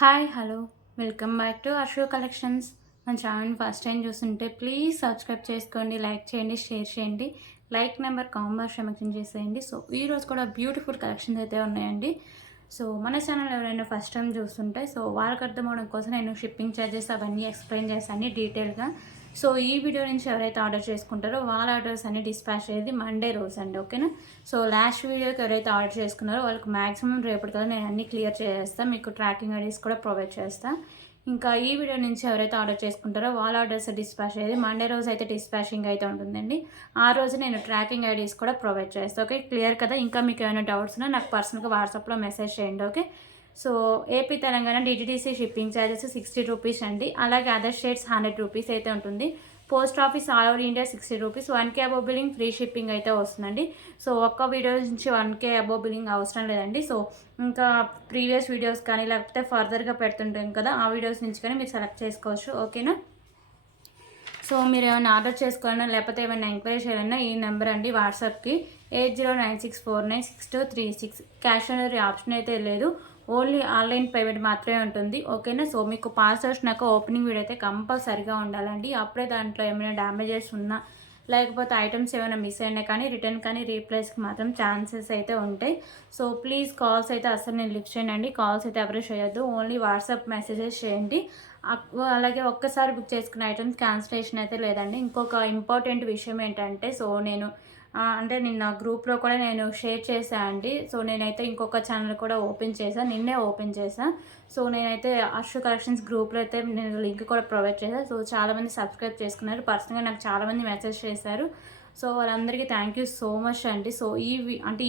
Hi hello welcome back to Asho collections. మన channel first time చూస్తుంటే please subscribe చేసుకోండి, like చేయండి, షేర్ చేయండి. లైక్ నెంబర్ కాంబర్ మెన్షన్ చేసేయండి. సో ఈరోజు కూడా బ్యూటిఫుల్ కలెక్షన్స్ అయితే ఉన్నాయండి. సో మన ఛానల్ ఎవరైనా ఫస్ట్ టైం చూస్తుంటే సో వాళ్ళకి అర్థం అవడం కోసం నేను షిప్పింగ్ ఛార్జెస్ అవన్నీ ఎక్స్ప్లెయిన్ చేస్తాను డీటెయిల్గా. సో ఈ వీడియో నుంచి ఎవరైతే ఆర్డర్ చేసుకుంటారో వాళ్ళ ఆర్డర్స్ అన్ని డిస్పాచ్ అయ్యేది మండే రోజు అండి, ఓకేనా. సో లాస్ట్ వీడియోకి ఎవరైతే ఆర్డర్ చేసుకున్నారో వాళ్ళకి మ్యాక్సిమం రేపటికల్లా నేను అన్ని క్లియర్ చేస్తాను, మీకు ట్రాకింగ్ ఐడీస్ కూడా ప్రొవైడ్ చేస్తాను. ఇంకా ఈ వీడియో నుంచి ఎవరైతే ఆర్డర్ చేసుకుంటారో వాళ్ళ ఆర్డర్స్ డిస్పాచ్ అయ్యేది మండే రోజు అయితే డిస్పాచింగ్ అయితే ఉంటుందండి. ఆ రోజు నేను ట్రాకింగ్ ఐడీస్ కూడా ప్రొవైడ్ చేస్తాను. ఓకే, క్లియర్ కదా. ఇంకా మీకు ఏమైనా డౌట్స్ ఉన్నా నాకు పర్సనల్గా వాట్సాప్లో మెసేజ్ చేయండి. Okay, so AP Telangana DTDC shipping charges 60 rupees అండి. అలాగే అదర్ స్టేట్స్ 100 రూపీస్ అయితే ఉంటుంది. Post office all over India 60 rupees. 1K above billing free shipping అయితే వస్తుందండి. సో ఒక్క వీడియో నుంచి 1K అబోవ్ బిల్లింగ్ అవసరం లేదండి. సో ఇంకా ప్రీవియస్ వీడియోస్ కానీ లేకపోతే ఫర్దర్గా పెడుతుంటాం కదా, ఆ వీడియోస్ నుంచి కానీ మీరు సెలెక్ట్ చేసుకోవచ్చు, ఓకేనా. సో మీరు ఏమైనా ఆర్డర్ చేసుకోవాలన్నా లేకపోతే ఏమైనా ఎంక్వైరీ చేయాలన్నా ఈ నెంబర్ అండి వాట్సాప్కి 8096496236. క్యాష్ ఆన్ డెలివరీ ఆప్షన్ అయితే లేదు, ఓన్లీ ఆన్లైన్ పేమెంట్ మాత్రమే ఉంటుంది, ఓకేనా. సో మీకు పార్సల్స్ నాకు ఓపెనింగ్ వీడియో అయితే కంపల్సరిగా ఉండాలండి. అప్పుడే దాంట్లో ఏమైనా డ్యామేజెస్ ఉన్నా లేకపోతే ఐటమ్స్ ఏమైనా మిస్ అయినా కానీ రిటర్న్ కానీ రీప్లేస్కి మాత్రం ఛాన్సెస్ అయితే ఉంటాయి. సో ప్లీజ్ కాల్స్ అయితే అసలు నేను లిఫ్ట్ చేయండి, కాల్స్ అయితే ఎవరు చేయొద్దు, ఓన్లీ వాట్సాప్ మెసేజెస్ చేయండి. అలాగే ఒక్కసారి బుక్ చేసుకున్న ఐటమ్స్ క్యాన్సిలేషన్ అయితే లేదండి. ఇంకొక ఇంపార్టెంట్ విషయం ఏంటంటే సో నేను అంటే నిన్న గ్రూప్లో కూడా నేను షేర్ చేశాను అండి. సో నేనైతే ఇంకొక ఛానల్ కూడా ఓపెన్ చేశాను, నిన్నే ఓపెన్ చేశాను. సో నేనైతే అశు కలెక్షన్స్ గ్రూప్లో అయితే నేను లింక్ కూడా ప్రొవైడ్ చేశాను. సో చాలామంది సబ్స్క్రైబ్ చేసుకున్నారు, పర్సనల్గా నాకు చాలామంది మెసేజ్ చేశారు. సో వాళ్ళందరికీ థ్యాంక్ యూ సో మచ్ అండి. సో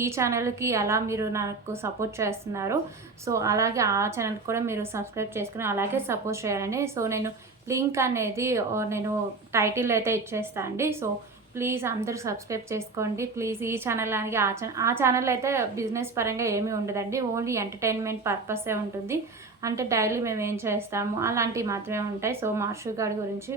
ఈ ఛానల్కి ఎలా మీరు నాకు సపోర్ట్ చేస్తున్నారు, సో అలాగే ఆ ఛానల్కి కూడా మీరు సబ్స్క్రైబ్ చేసుకుని అలాగే సపోర్ట్ చేయాలండి. సో నేను లింక్ అనేది నేను టైటిల్ అయితే ఇచ్చేస్తాను అండి. సో ప్లీజ్ అందరూ సబ్స్క్రైబ్ చేసుకోండి ప్లీజ్. ఈ ఛానల్ అలాగే ఆ ఛానల్ అయితే బిజినెస్ పరంగా ఏమీ ఉండదండి, ఓన్లీ ఎంటర్టైన్మెంట్ పర్పసే ఉంటుంది. అంటే డైలీ మేము ఏం చేస్తాము అలాంటివి మాత్రమే ఉంటాయి. సో మా అశు గారి గురించి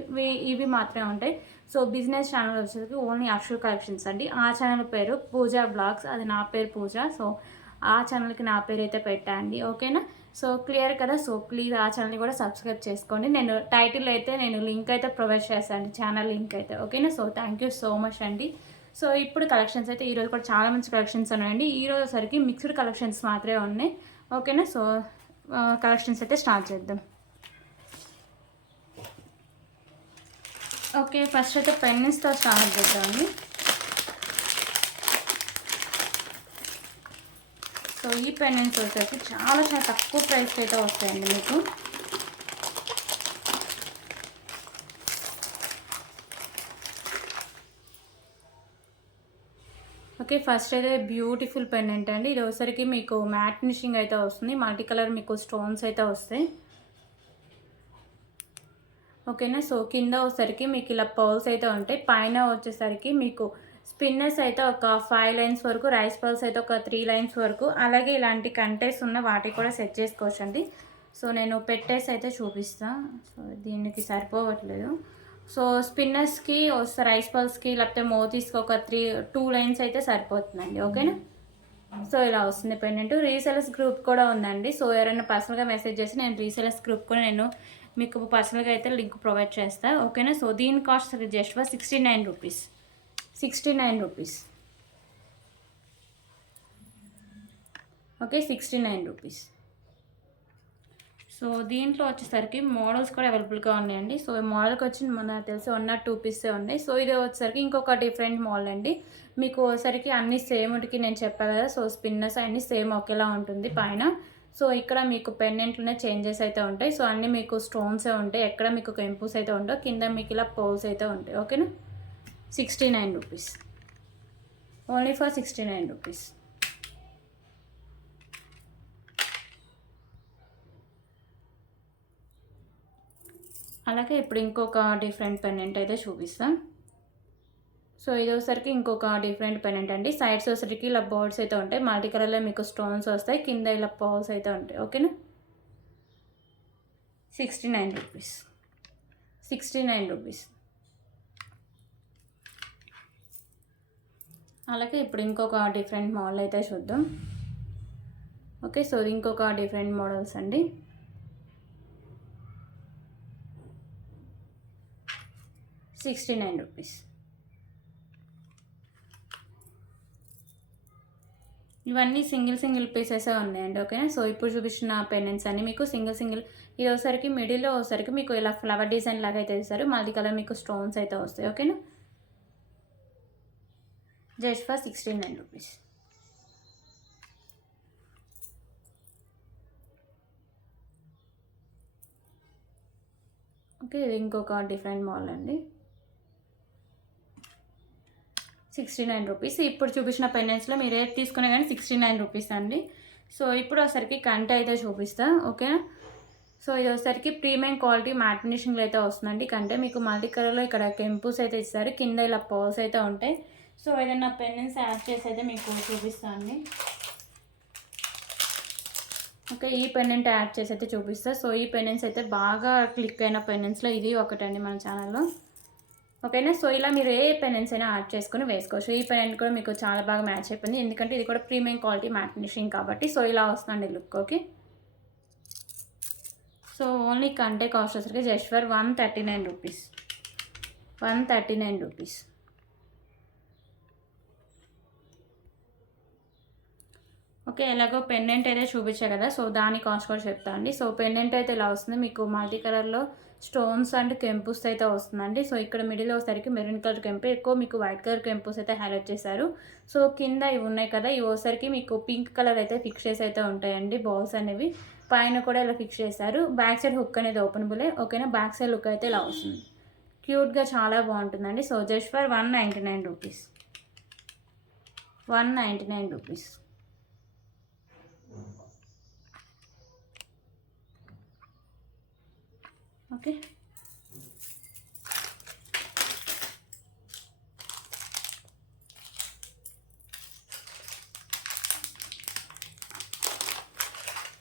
ఇవి మాత్రమే ఉంటాయి. సో బిజినెస్ ఛానల్ వచ్చేసరికి ఓన్లీ అశు కలెక్షన్స్ అండి. ఆ ఛానల్ పేరు పూజ బ్లాగ్స్, అది నా పేరు పూజ. సో ఆ ఛానల్కి నా పేరు అయితే పెట్టండి, ఓకేనా. సో క్లియర్ కదా. సో ప్లీజ్ ఆ ఛానల్ని కూడా సబ్స్క్రైబ్ చేసుకోండి. నేను టైటిల్ అయితే నేను లింక్ అయితే ప్రొవైడ్ చేస్తాను, ఛానల్ లింక్ అయితే, ఓకేనా. So thank you so much అండి. సో ఇప్పుడు కలెక్షన్స్ అయితే ఈరోజు కూడా చాలా మంచి కలెక్షన్స్ ఉన్నాయండి. ఈరోజు సరికి మిక్స్డ్ కలెక్షన్స్ మాత్రమే ఉన్నాయి, ఓకేనా. సో కలెక్షన్స్ అయితే స్టార్ట్ చేద్దాం. ఓకే, ఫస్ట్ అయితే పెన్నిస్తో స్టార్ట్ చేద్దామండి. సో ఈ పెన్నిన్స్ వచ్చేసి చాలా చాలా తక్కువ ప్రైస్కి అయితే వస్తాయండి మీకు. ఓకే, ఫస్ట్ అయితే బ్యూటిఫుల్ పెండెంట్ అండి. ఇది వచ్చేసరికి మీకు మ్యాట్ ఫినిషింగ్ అయితే వస్తుంది, మల్టీ కలర్ మీకు స్టోన్స్ అయితే వస్తాయి, ఓకేనా. సో కింద వచ్చేసరికి మీకు ఇలా పర్ల్స్ అయితే ఉంటాయి, పైన వచ్చేసరికి మీకు స్పిన్నర్స్ అయితే ఒక 5 లైన్స్ వరకు, రైస్ పర్ల్స్ అయితే ఒక 3 లైన్స్ వరకు, అలాగే ఇలాంటి కంటెస్ ఉన్న వాటికి కూడా సెట్ చేసుకోవచ్చండి. సో నేను పెట్టేసి అయితే చూపిస్తాను. సో దీనికి సరిపోవట్లేదు. సో స్పిన్నర్స్కి వస్తే రైస్ పర్ల్స్కి లేకపోతే మోతీస్కి ఒక 2 లైన్స్ అయితే సరిపోతుందండి, ఓకేనా. సో ఇలా వస్తుంది పెండెంట్. రీసెలర్స్ గ్రూప్ కూడా ఉందండి. సో ఎవరైనా పర్సనల్గా మెసేజ్ చేసి నేను రీసెలర్స్ గ్రూప్ కూడా నేను మీకు పర్సనల్గా అయితే లింక్ ప్రొవైడ్ చేస్తాను, ఓకేనా. సో దీని cost just 69 rupees, 69 rupees, okay, 69 rupees. So దీంట్లో వచ్చేసరికి మోడల్స్ కూడా అవైలబుల్గా ఉన్నాయండి. సో ఈ మోడల్కి వచ్చి మన తెలిసి 1 or 2 పీసే ఉన్నాయి. సో ఇది వచ్చేసరికి ఇంకొక డిఫరెంట్ మోడల్ అండి. మీకు వచ్చేసరికి అన్ని సేమ్కి నేను చెప్పాను కదా. సో స్పిన్నర్స్ అన్నీ సేమ్ ఒకేలా ఉంటుంది పైన. సో ఇక్కడ మీకు పెండెంట్లోనే చేంజెస్ అయితే ఉంటాయి. సో అన్నీ మీకు స్టోన్సే ఉంటాయి, ఎక్కడ మీకు కెంపుస్ అయితే ఉండవు, కింద మీకు ఇలా పోల్స్ అయితే ఉంటాయి, ఓకేనా. 69 రూపీస్, ఓన్లీ ఫర్ 69 రూపీస్. అలాగే ఇప్పుడు ఇంకొక డిఫరెంట్ పెండెంట్ అయితే చూపిస్తాను. సో ఇది వచ్చేసరికి ఇంకొక డిఫరెంట్ పెండెంట్ అండి. సైడ్స్ వచ్చేసరికి ఇలా బర్డ్స్ అయితే ఉంటాయి, మల్టీ కలర్లో మీకు స్టోన్స్ వస్తాయి, కింద ఇలా పర్ల్స్ అయితే ఉంటాయి, ఓకేనా. 69 రూపీస్, 69 రూపీస్. అలాగే ఇప్పుడు ఇంకొక డిఫరెంట్ మోడల్ అయితే చూద్దాం. ఓకే, సో ఇంకొక డిఫరెంట్ మోడల్స్ అండి. 69 రూపీస్. ఇవన్నీ సింగిల్ పీసెసే ఉన్నాయండి. ఓకేనా. సో ఇప్పుడు చూపించిన పెండెంట్స్ అన్నీ మీకు సింగిల్ ఇది ఒకసారికి మిడిల్లో ఒకసారికి మీకు ఇలా ఫ్లవర్ డిజైన్ లాగా అయితే ఇస్తారు. మల్టీ కలర్ మీకు స్టోన్స్ అయితే వస్తాయి. ఓకేనా. Just for 69 rupees. ఓకే, ఇది ఇంకొక డిఫరెంట్ మోడల్ అండి. 69 రూపీస్. ఇప్పుడు చూపించిన పెండెంట్స్లో మీరు ఏది తీసుకునే కానీ 69 రూపీస్ అండి. సో ఇప్పుడు ఒకసారికి కంటే అయితే చూపిస్తా. ఓకేనా. సో ఇది ఒకసారికి ప్రీమియం క్వాలిటీ మ్యాట్ ఫినిషింగ్లో అయితే వస్తుందండి. కంటే మీకు మల్టీ కలర్లో ఇక్కడ కెంపుస్ అయితే ఇస్తారు. కింద ఇలా పర్ల్స్ అయితే ఉంటాయి. సో ఏదైనా పెండెంట్స్ యాడ్ చేసి అయితే మీకు చూపిస్తాను అండి. ఓకే, ఈ పెండెంట్ యాడ్ చేసి అయితే చూపిస్తా. సో ఈ పెండెంట్స్ అయితే బాగా క్లిక్ అయిన పెండెంట్స్లో ఇది ఒకటండి మన ఛానల్లో. ఓకేనా. సో ఇలా మీరు ఏ పెండెంట్స్ అయినా యాడ్ చేసుకుని వేసుకోవచ్చు. ఈ పెండెంట్ కూడా మీకు చాలా బాగా మ్యాచ్ అయిపోయింది, ఎందుకంటే ఇది కూడా ప్రీమియం క్వాలిటీ మ్యాట్ ఫినిషింగ్ కాబట్టి. సో ఇలా వస్తుందండి లుక్. ఓకే. సో ఓన్లీ కంటే కాస్ట్ వచ్చరికి just for 139 rupees. 139 rupees. Okay, ఎలాగో పెండెంట్ అయితే చూపించా కదా, సో దాని కాస్ట్ కూడా చెప్తా అండి. సో పెండెంట్ అయితే ఇలా వస్తుంది మీకు మల్టీ కలర్లో స్టోన్స్ అండ్ కెంపుస్ అయితే వస్తుందండి. సో ఇక్కడ మిడిల్లో వచ్చేసరికి మెరూన్ కలర్ కెంపు, ఎక్కువ మీకు వైట్ కలర్ కెంపుస్ అయితే హైలైట్ చేశారు. సో కింద ఇవి ఉన్నాయి కదా, ఇవి వచ్చేసరికి మీకు పింక్ కలర్ అయితే ఫిక్స్ చేసి అయితే ఉంటాయండి. బాల్స్ అనేవి పైన కూడా ఇలా ఫిక్స్ చేశారు. బ్యాక్ సైడ్ హుక్ అనేది ఓపెనబులే. ఓకేనా. బ్యాక్ సైడ్ లుక్ అయితే ఇలా వస్తుంది. క్యూట్గా చాలా బాగుంటుందండి. So just for 199 rupees. 199 rupees. Okay,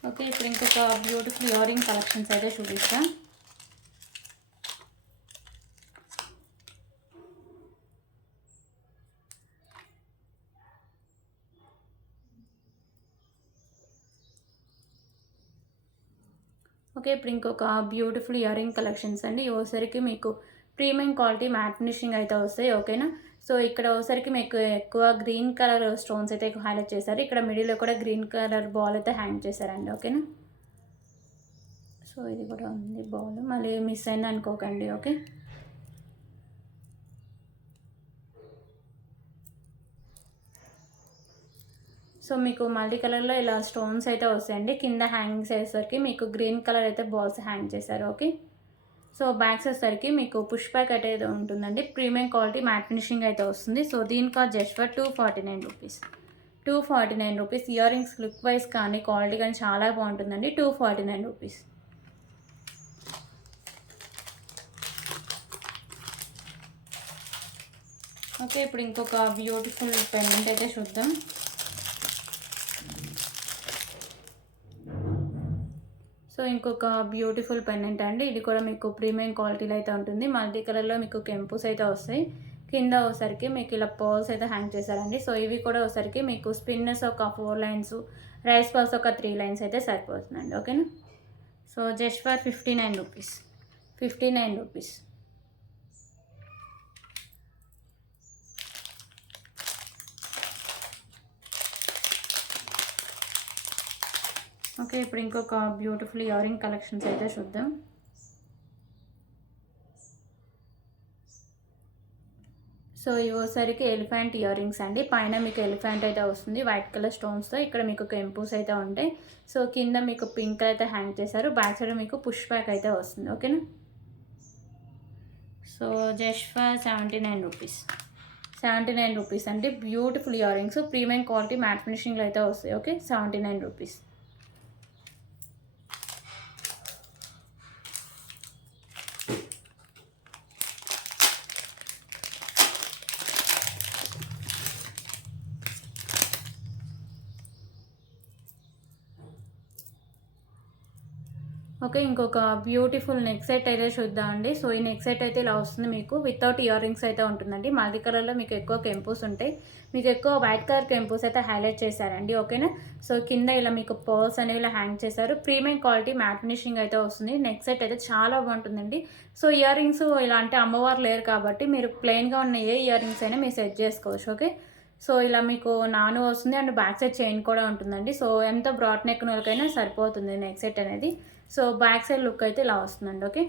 okay ఇప్పుడు ఇంకొక బ్యూటిఫుల్ ఇయర్ రింగ్ కలెక్షన్స్ అయితే చూపిస్తాను. ఓకే, ఇప్పుడు ఇంకొక బ్యూటిఫుల్ ఇయర్ రింగ్ కలెక్షన్స్ అండి. ఓసరికి మీకు ప్రీమియం క్వాలిటీ మ్యాట్ ఫినిషింగ్ అయితే వస్తాయి. ఓకేనా. సో ఇక్కడ ఓసరికి మీకు ఎక్కువ గ్రీన్ కలర్ స్టోన్స్ అయితే హైలైట్ చేశారు. ఇక్కడ మిడిల్లో కూడా గ్రీన్ కలర్ బాల్ అయితే హ్యాంగ్ చేశారండి. ఓకేనా. సో ఇది కూడా ఉంది బాల్, మళ్ళీ మిస్ అయింది అనుకోకండి. ఓకే. సో మీకు మల్టీ కలర్లో ఇలా స్టోన్స్ అయితే వస్తాయండి. కింద హ్యాంగింగ్స్ అయ్యేసరికి మీకు గ్రీన్ కలర్ అయితే బాల్స్ హ్యాంగ్ చేశారు. ఓకే. సో బ్యాగ్స్ వచ్చేసరికి మీకు పుష్ బ్యాక్ అయితే ఉంటుందండి. ప్రీమియం క్వాలిటీ మ్యాట్ ఫినిషింగ్ అయితే వస్తుంది. సో దీని cost just for 249 rupees. 249 rupees. Ear rings look wise కానీ క్వాలిటీ కానీ చాలా బాగుంటుందండి. 249 రూపీస్. ఓకే, ఇప్పుడు ఇంకొక బ్యూటిఫుల్ పెండెంట్ అయితే చూద్దాం. సో ఇంకొక బ్యూటిఫుల్ పెండెంట్ అండి. ఇది కూడా మీకు ప్రీమియం క్వాలిటీలో అయితే ఉంటుంది. మల్టీ కలర్లో మీకు కెంపుస్ అయితే వస్తాయి. కింద ఒకసారికి మీకు ఇలా పర్ల్స్ అయితే హ్యాంగ్ చేశారండి. సో ఇవి కూడా ఒకసారికి మీకు స్పిన్నర్స్ ఒక 4 లైన్స్, రైస్ పర్ల్స్ ఒక 3 లైన్స్ అయితే సరిపోతుందండి. ఓకేనా. So just for 59 rupees. 59 rupees. Okay, ఇప్పుడు ఇంకొక బ్యూటిఫుల్ ఇయర్ రింగ్ కలెక్షన్స్ అయితే చూద్దాం. సో ఇవోసరికి ఎలిఫెంట్ ఇయర్ రింగ్స్ అండి. పైన మీకు ఎలిఫెంట్ అయితే వస్తుంది వైట్ కలర్ స్టోన్స్తో. ఇక్కడ మీకు కెంపుస్ అయితే ఉంటాయి. సో కింద మీకు పింక్ అయితే హ్యాంగ్ చేశారు. బ్యాక్ సైడ్ మీకు పుష్ బ్యాక్ అయితే వస్తుంది. ఓకేనా. So just for 79 rupees. 79 rupees అండి. Beautiful ear rings premium quality matte ఫినిషింగ్లో అయితే వస్తాయి. Okay, 79 rupees. ఓకే. ఇంకొక బ్యూటిఫుల్ నెక్ సెట్ అయితే చూద్దామండి. సో, ఈ నెక్ సెట్ అయితే ఇలా వస్తుంది మీకు. వితౌట్ ఇయర్ రింగ్స్ అయితే ఉంటుందండి. మల్టీ కలర్‌లో మీకు ఎక్కువ కెంపుస్ ఉంటాయి. మీకు ఎక్కువ వైట్ కలర్ కెంపుస్ అయితే హైలైట్ చేశారండి. ఓకేనా. సో, కింద ఇలా మీకు పర్ల్స్ అనేవి ఇలా హ్యాంగ్ చేశారు. ప్రీమియం క్వాలిటీ మ్యాట్ ఫినిషింగ్ అయితే వస్తుంది. నెక్ సెట్ అయితే చాలా బాగుంటుందండి. సో, ఇయర్ రింగ్స్ ఇలా అంటే అమ్మవారు లేరు కాబట్టి మీరు ప్లెయిన్‌గా ఉన్న ఏ ఇయర్ రింగ్స్ అయినా మీరు సెట్ చేసుకోవచ్చు. ఓకే. సో, ఇలా మీకు నాను వస్తుంది అండ్ బ్యాక్ సైడ్ చైన్ కూడా ఉంటుందండి. సో, ఎంత బ్రాడ్ నెక్ ఉన్నోళ్ళకైనా సరిపోతుంది నెక్ సెట్ అనేది. సో, బ్యాక్ సైడ్ లుక్ అయితే ఇలా వస్తుందండి. Okay.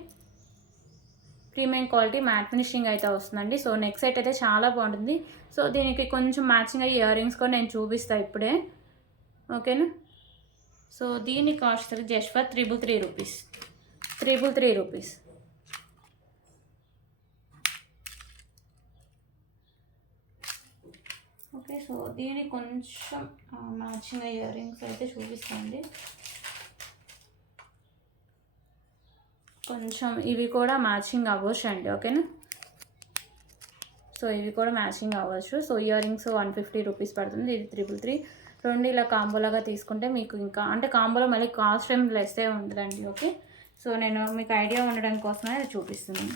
Premium quality matte finishing అయితే వస్తుందండి. సో, నెక్ సెట్ అయితే చాలా బాగుంటుంది. సో, దీనికి కొంచెం మ్యాచింగ్ అయ్యే ఇయర్ రింగ్స్ కూడా నేను చూపిస్తాను ఇప్పుడే. ఓకేనా. సో, దీని cost just for 333 rupees. 333 rupees. Okay. So, దీనికి కొంచెం మ్యాచింగ్ అయ్యే ఇయర్ రింగ్స్ అయితే చూపిస్తానండి. కొంచెం ఇవి కూడా మ్యాచింగ్ అవ్వచ్చు అండి. ఓకేనా. సో, ఇవి కూడా మ్యాచింగ్ అవ్వచ్చు. సో, ఇయర్ రింగ్స్ 150 రూపీస్ పడుతుంది. ఇది 333. రెండు ఇలా కాంబోలాగా తీసుకుంటే మీకు ఇంకా అంటే కాంబోలో మళ్ళీ కాస్ట్ ఏం లెస్సే ఉంటుందండి. ఓకే. సో, నేను మీకు ఐడియా ఉండడం కోసమే చూపిస్తున్నాను.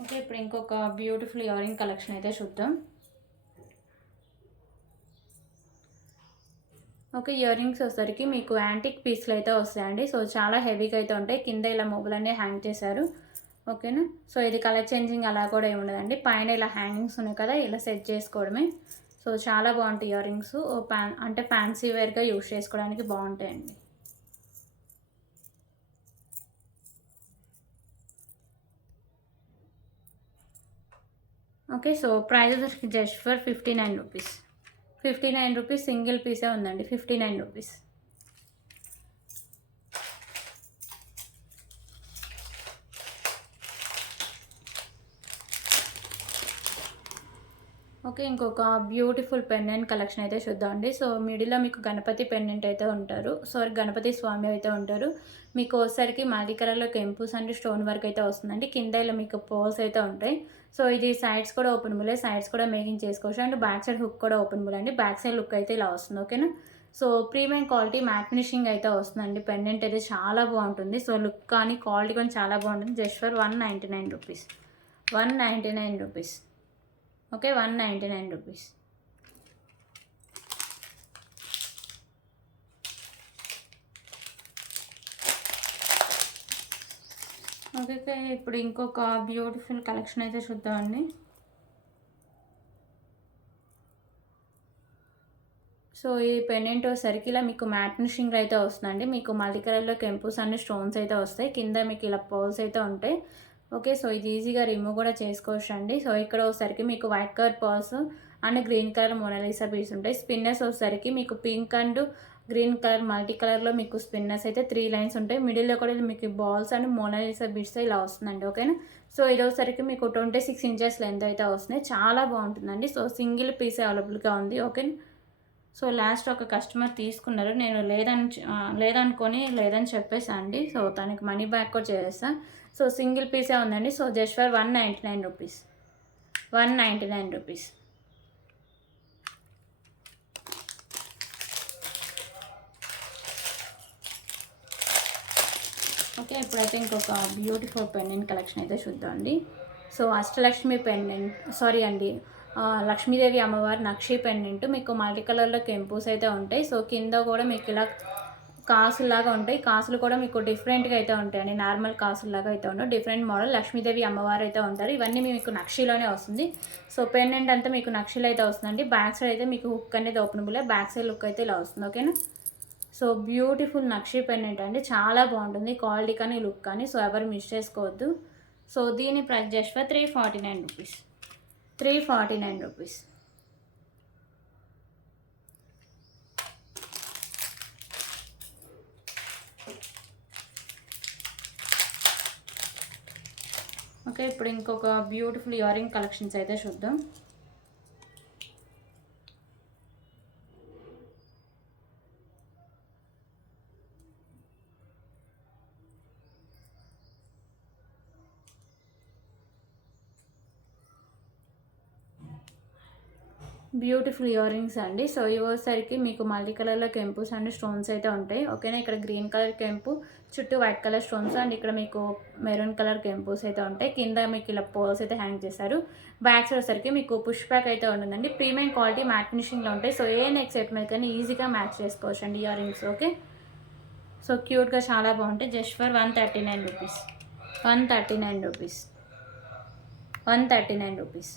ఓకే. ఇప్పుడు ఇంకొక బ్యూటిఫుల్ ఇయర్ రింగ్ కలెక్షన్ అయితే చూద్దాం. ఓకే. ఇయర్ రింగ్స్ వచ్చేసరికి మీకు యాంటిక్ పీస్లు అయితే వస్తాయండి. సో, చాలా హెవీగా అయితే ఉంటాయి. కింద ఇలా మొగ్గులన్నీ హ్యాంగ్ చేశారు. ఓకేనా. సో, ఇది కలర్ చేంజింగ్ అలా కూడా ఏమి ఉండదండి. పైన ఇలా హ్యాంగింగ్స్ ఉన్నాయి కదా, ఇలా సెట్ చేసుకోవడమే. సో, చాలా బాగుంటాయి ఇయర్ రింగ్స్. అంటే ఫ్యాన్సీ వేర్గా యూజ్ చేసుకోవడానికి బాగుంటాయండి. ఓకే. సో, ప్రైస్ వచ్చేసరికి just for 59 rupees. 59 rupees single పీసే ఉందండి. 59 రూపీస్. ఓకే. ఇంకొక బ్యూటిఫుల్ పెండెంట్ కలెక్షన్ అయితే చూద్దామండి. సో, మిడిల్లో మీకు గణపతి పెండెంట్ అయితే ఉంటారు. గణపతి స్వామి అయితే ఉంటారు. మీకు వచ్చేసరికి మల్టీ కలర్‌లో కెంపుస్ అండ్ స్టోన్ వర్క్ అయితే వస్తుందండి. కింద ఇలా మీకు పర్ల్స్ అయితే ఉంటాయి. సో, ఇది సైడ్స్ కూడా ఓపెనబులే. సైడ్స్ కూడా మేకింగ్ చేసుకోవచ్చు. అండ్ బ్యాక్ సైడ్ హుక్ కూడా ఓపెనబుల్ అండి. బ్యాక్ సైడ్ లుక్ అయితే ఇలా వస్తుంది. ఓకేనా. So, premium quality matte finishing అయితే వస్తుందండి. పెండెంట్ అయితే చాలా బాగుంటుంది. సో, లుక్ కానీ క్వాలిటీ కానీ చాలా బాగుంటుంది. Just for 199 rupees. 199 rupees. Okay. 199 rupees. Okay. ఇప్పుడు ఇంకొక బ్యూటిఫుల్ కలెక్షన్ అయితే చూద్దామండి. సో, ఈ పెండెంట్ వచ్చేసరికి ఇలా మీకు మ్యాట్ ఫినిషింగ్‌లో అయితే వస్తుందండి. మీకు మల్టీ కలర్‌లో కెంపుస్ అండ్ స్టోన్స్ అయితే వస్తాయి. కింద మీకు ఇలా పర్ల్స్ అయితే ఉంటాయి. ఓకే. సో, ఇది ఈజీగా రిమూవ్ కూడా చేసుకోవచ్చండి. సో, ఇక్కడ వచ్చేసరికి మీకు white colour pearls and green colour Monalisa beads ఉంటాయి. స్పిన్నర్స్ వచ్చేసరికి మీకు pink and green colour multi కలర్‌లో మీకు స్పిన్నర్స్ అయితే 3 లైన్స్ ఉంటాయి. మిడిల్‌లో కూడా మీకు బాల్స్ అండ్ మోనాలిసా బీడ్స్ ఇలా వస్తుందండి. ఓకేనా. సో, ఇది వచ్చేసరికి మీకు 26 ఇంచెస్ లెంత్ అయితే వస్తుంది. చాలా బాగుంటుందండి. సో, సింగిల్ పీస్ అవైలబుల్‌గా ఉంది. ఓకేనా. సో, లాస్ట్ ఒక కస్టమర్ తీసుకున్నారు. నేను లేదనుకోని లేదని చెప్పేసా అండి. సో, తనకి మనీ బ్యాక్ కూడా చేసేసా. సో, సింగిల్ పీసే ఉందండి. So, just for 199 rupees. 199 rupees. Okay. ఇప్పుడైతే ఇంకొక బ్యూటిఫుల్ పెండెంట్ కలెక్షన్ అయితే చూద్దామండి. సో, అష్టలక్ష్మి పెండెంట్ అండి. లక్ష్మీదేవి అమ్మవారి నక్షి పెండెంట్ మీకు మల్టీ కలర్‌లో కెంపుస్ అయితే ఉంటాయి. సో, కింద కూడా మీకు ఇలా కాసుల్లాగా ఉంటాయి. కాసులు కూడా మీకు డిఫరెంట్‌గా అయితే ఉంటాయండి. నార్మల్ కాసుల్లాగా అయితే ఉండవు. డిఫరెంట్ మోడల్ లక్ష్మీదేవి అమ్మవారు అయితే ఉంటారు. ఇవన్నీ మీకు నక్షిలోనే వస్తుంది. సో, పెండెంట్ అంతా మీకు నక్షిలో అయితే వస్తుందండి. బ్యాక్ సైడ్ అయితే మీకు హుక్ అనేది ఓపెనబుల్. బ్యాక్ సైడ్ లుక్ అయితే ఇలా వస్తుంది. ఓకేనా. సో, బ్యూటిఫుల్ నక్షి పెండెంట్ అండి. చాలా బాగుంటుంది. క్వాలిటీ కానీ లుక్ కానీ. సో, ఎవరు మిస్ చేసుకోవద్దు. సో, దీని price just for 349 rupees. 349 rupees. Okay. ఇప్పుడు ఇంకొక బ్యూటిఫుల్ ఇయర్ రింగ్ కలెక్షన్స్ అయితే చూద్దాం. బ్యూటిఫుల్ ఇయర్ రింగ్స్ అండి. సో ఇవి వచ్చేసరికి మీకు మల్టీ కలర్లో కెంపుస్ అండ్ స్టోన్స్ అయితే ఉంటాయి. ఓకేనా, ఇక్కడ గ్రీన్ కలర్ కెంపు చుట్టూ వైట్ కలర్ స్టోన్స్ అండ్ ఇక్కడ మీకు మెరూన్ కలర్ కెంపుస్ అయితే ఉంటాయి. కింద మీకు ఇలా పోల్స్ అయితే హ్యాంగ్ చేశారు. బ్యాక్ సైడ్ వచ్చేసరికి మీకు పుష్ బ్యాక్ అయితే ఉంటుందండి. ప్రీమియం క్వాలిటీ మ్యాట్ ఫినిషింగ్లో ఉంటాయి. సో ఏ నెక్ సెట్ మీద కానీ ఈజీగా మ్యాచ్ చేసుకోవచ్చు అండి ఇయర్ రింగ్స్. ఓకే, సో క్యూట్గా చాలా బాగుంటాయి. Just for 139 rupees, 139 rupees, 139 rupees.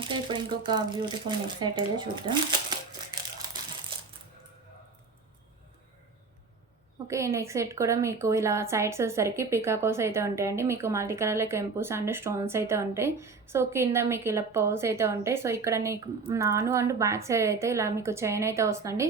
Okay, ఇప్పుడు ఇంకొక బ్యూటిఫుల్ నెక్ సెట్ అయితే చూద్దాం. ఓకే, ఈ నెక్ సెట్ కూడా మీకు ఇలా సైడ్స్ వచ్చేసరికి పికాకోస్ అయితే ఉంటాయండి. మీకు మల్టీ కలర్లో కెంపుస్ అండ్ స్టోన్స్ అయితే ఉంటాయి. సో కింద మీకు ఇలా పర్ల్స్ అయితే ఉంటాయి. సో ఇక్కడ నీకు నాను అండ్ బ్యాక్ సైడ్ అయితే ఇలా మీకు చైన్ అయితే వస్తుందండి.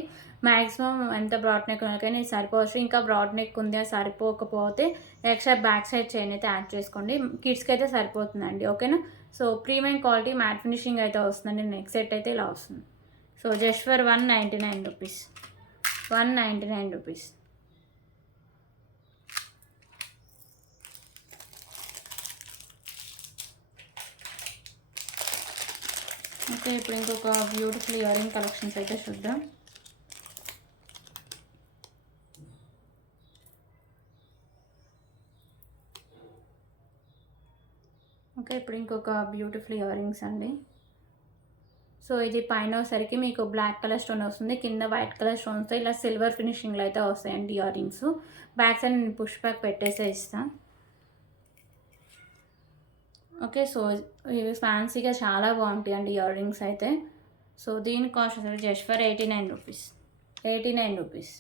మ్యాక్సిమం ఎంత బ్రాడ్ నెక్ ఉన్నకైనా ఇది సరిపోవచ్చు. ఇంకా బ్రాడ్ నెక్ ఉంది అది సరిపోకపోతే ఎక్స్ట్రా బ్యాక్ సైడ్ చైన్ అయితే యాడ్ చేసుకోండి. కిడ్స్కి అయితే సరిపోతుందండి. ఓకేనా, so premium quality matte finishing అయితే వస్తుందండి. నెక్ సెట్ అయితే ఇలా వస్తుంది. So just for 199 rupees, 199 rupees. Okay, ఇప్పుడు ఇంకొక బ్యూటిఫుల్ ఇయర్ రింగ్ కలెక్షన్స్ అయితే చూద్దాం. ఓకే, ఇప్పుడు ఇంకొక బ్యూటిఫుల్ ఇయర్ రింగ్స్ అండి. సో ఇది పైన వచ్చేసరికి మీకు బ్లాక్ కలర్ స్టోన్ వస్తుంది, కింద వైట్ కలర్ స్టోన్స్తో ఇలా సిల్వర్ ఫినిషింగ్లో అయితే వస్తాయండి ఇయర్ రింగ్స్. బ్యాక్ సైడ్ నేను పుష్ బ్యాక్ పెట్టేసే ఇస్తాను. ఓకే, సో ఇవి ఫ్యాన్సీగా చాలా బాగుంటాయి అండి ఇయర్ రింగ్స్ అయితే. సో దీని కాస్ట్ అసలు just for 89 rupees, 89 rupees.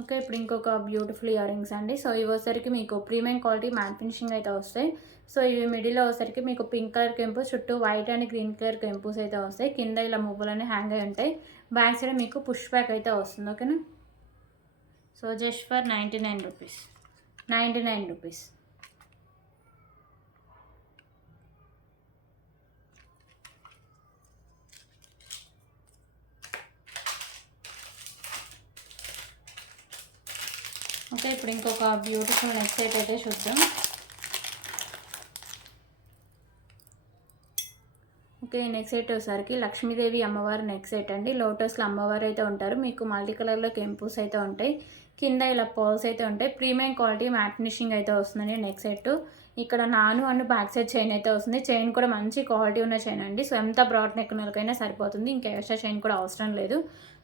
Okay, ఇప్పుడు ఇంకొక బ్యూటిఫుల్ ఇయర్ రింగ్స్ అండి. సో ఇవి వచ్చేసరికి మీకు ప్రీమియం క్వాలిటీ మ్యాట్ ఫినిషింగ్ అయితే వస్తాయి. సో ఇవి మిడిల్లో వచ్చేసరికి మీకు పింక్ కలర్ కెంపు చుట్టూ వైట్ అండ్ గ్రీన్ కలర్ కెంపుస్ అయితే వస్తాయి. కింద ఇలా మువ్వులన్నీ హ్యాంగ్ అయి ఉంటాయి. బ్యాక్ సైడ్ మీకు పుష్ బ్యాక్ అయితే వస్తుంది. ఓకేనా, so just for 99 rupees, 99 rupees. Okay, ఇప్పుడు ఇంకొక బ్యూటిఫుల్ నెక్ సెట్ అయితే చూద్దాం. ఓకే, నెక్ సెట్ వచ్చేసరికి లక్ష్మీదేవి అమ్మవారి నెక్ సెట్ అండి. లోటస్లో అమ్మవారు అయితే ఉంటారు. మీకు మల్టీ కలర్లో కెంపుస్ అయితే ఉంటాయి. కింద ఇలా పర్ల్స్ అయితే ఉంటాయి. ప్రీమియం క్వాలిటీ మ్యాట్ ఫినిషింగ్ అయితే వస్తుందండి నెక్ సెట్. ఇక్కడ నాను అండ్ బ్యాక్ సైడ్ చైన్ అయితే వస్తుంది. చైన్ కూడా మంచి క్వాలిటీ ఉన్న చైన్ అండి. సో ఎంత బ్రాడ్ నెక్ ఉన్నకైనా సరిపోతుంది, ఇంకా ఎక్స్ట్రా చైన్ కూడా అవసరం లేదు.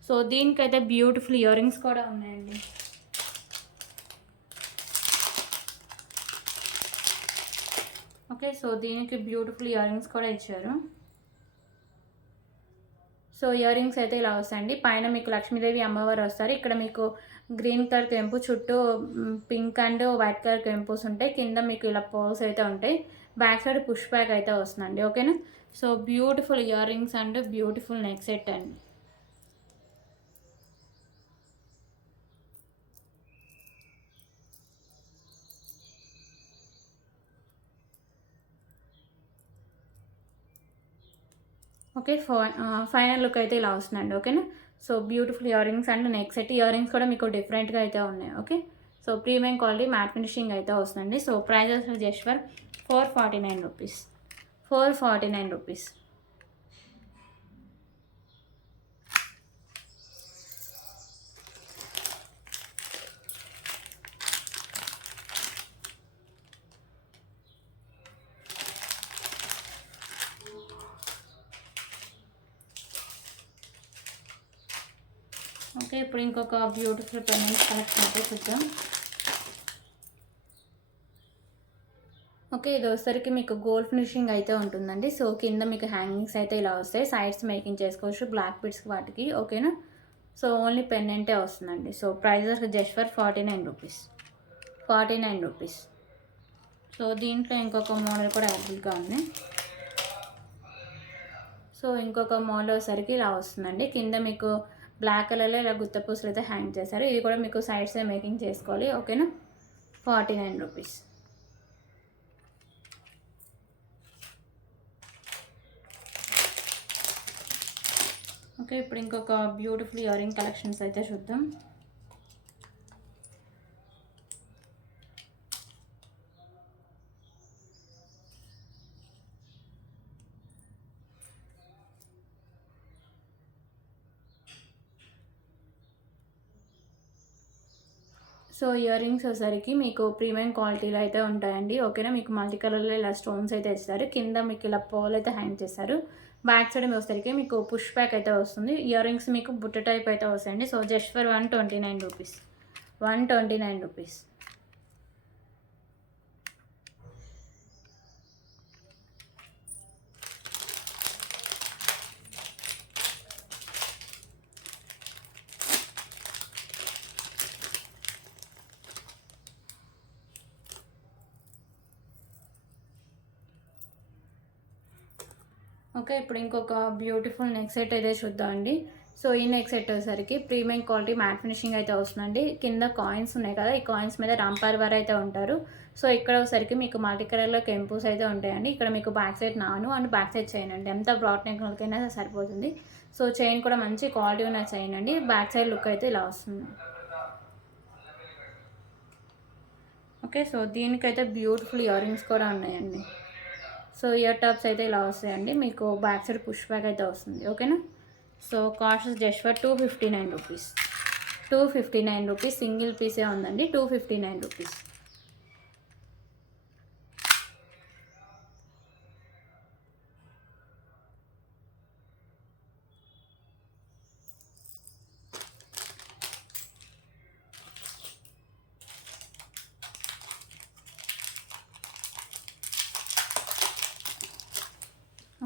సో దీనికైతే బ్యూటిఫుల్ ఇయర్ రింగ్స్ కూడా ఉన్నాయండి. ఓకే, సో దీనికి బ్యూటిఫుల్ ఇయర్ రింగ్స్ కూడా ఇచ్చారు. సో ఇయర్ రింగ్స్ అయితే ఇలా వస్తాయండి. పైన మీకు లక్ష్మీదేవి అమ్మవారు వస్తారు. ఇక్కడ మీకు గ్రీన్ కలర్ కెంపు చుట్టూ పింక్ అండ్ వైట్ కలర్ కెంపుస్ ఉంటాయి. కింద మీకు ఇలా పర్ల్స్ అయితే ఉంటాయి. బ్యాక్ సైడ్ పుష్ బ్యాక్ అయితే వస్తుందండి. ఓకేనా, so beautiful ear rings and beautiful neck set అండి. ఓకే, ఫైనల్ లుక్ అయితే ఇలా వస్తుందండి. ఓకేనా, so beautiful ear rings and neck set. Ear rings కూడా మీకు డిఫరెంట్గా అయితే ఉన్నాయి. Okay, so premium quality matte finishing అయితే వస్తుందండి. So prices just for 449 rupees, 449 rupees. Okay, ఇప్పుడు ఇంకొక బ్యూటిఫుల్ పెండెంట్స్ కలెక్షన్ అయితే చూద్దాం. ఓకే, ఇది వచ్చేసరికి మీకు గోల్డ్ ఫినిషింగ్ అయితే ఉంటుందండి. సో కింద మీకు హ్యాంగింగ్స్ అయితే ఇలా వస్తాయి. సైడ్స్ మేకింగ్ చేసుకోవచ్చు బ్లాక్ బిట్స్ వాటికి. ఓకేనా, సో ఓన్లీ పెండెంటే వస్తుందండి. So prices just for 49 rupees, 49 rupees. So దీంట్లో ఇంకొక మోడల్ కూడా అవైలబుల్గా ఉంది. సో ఇంకొక మోడల్ వచ్చేసరికి ఇలా వస్తుందండి. కింద మీకు బ్లాక్ కలర్లో ఇలా గుత్త పూసలు అయితే హ్యాంగ్ చేశారు. ఇది కూడా మీకు సైడ్సే మేకింగ్ చేసుకోవాలి. ఓకేనా, 49 రూపీస్. ఓకే, ఇప్పుడు ఇంకొక బ్యూటిఫుల్ ఇయర్ రింగ్ కలెక్షన్స్ అయితే చూద్దాం. సో ఇయర్ రింగ్స్ వచ్చేసరికి మీకు ప్రీమియం క్వాలిటీలో అయితే ఉంటాయండి. ఓకేనా, మీకు మల్టీ కలర్లో ఇలా స్టోన్స్ అయితే ఇస్తారు. కింద మీకు ఇలా పోల్ అయితే హ్యాంగ్ చేస్తారు. బ్యాక్ సైడ్ వచ్చేసరికి మీకు పుష్ బ్యాక్ అయితే వస్తుంది. ఇయర్ రింగ్స్ మీకు బుట్ట టైప్ అయితే వస్తాయండి. So just for 129 rupees, 129 rupees. Okay, ఇప్పుడు ఇంకొక బ్యూటిఫుల్ నెక్ సెట్ అయితే చూద్దామండి. సో ఈ నెక్ సెట్ వచ్చేసరికి ప్రీమియం క్వాలిటీ మ్యాట్ ఫినిషింగ్ అయితే వస్తుందండి. కింద కాయిన్స్ ఉన్నాయి కదా, ఈ కాయిన్స్ మీద రాంపార్ వారు అయితే ఉంటారు. సో ఇక్కడ వచ్చేసరికి మీకు మల్టీ కలర్లో కెంపుస్ అయితే ఉంటాయండి. ఇక్కడ మీకు బ్యాక్ సైడ్ నాను అండ్ బ్యాక్ సైడ్ చైన్ అండి. ఎంత బ్రాడ్ నెక్ అయినా సరిపోతుంది. సో చైన్ కూడా మంచి క్వాలిటీ ఉన్న చైన్ అండి. బ్యాక్ సైడ్ లుక్ అయితే ఇలా వస్తుంది. ఓకే, సో దీనికైతే బ్యూటిఫుల్ ఇయర్ రింగ్స్ కూడా ఉన్నాయండి. సో ఇయర్ టాప్స్ అయితే ఇలా వస్తాయండి. మీకు బ్యాక్ సైడ్ పుష్ బ్యాక్ అయితే వస్తుంది. ఓకేనా, so cost just for 259 rupees, 259 rupees. Single పీసే ఉందండి, 259 రూపీస్.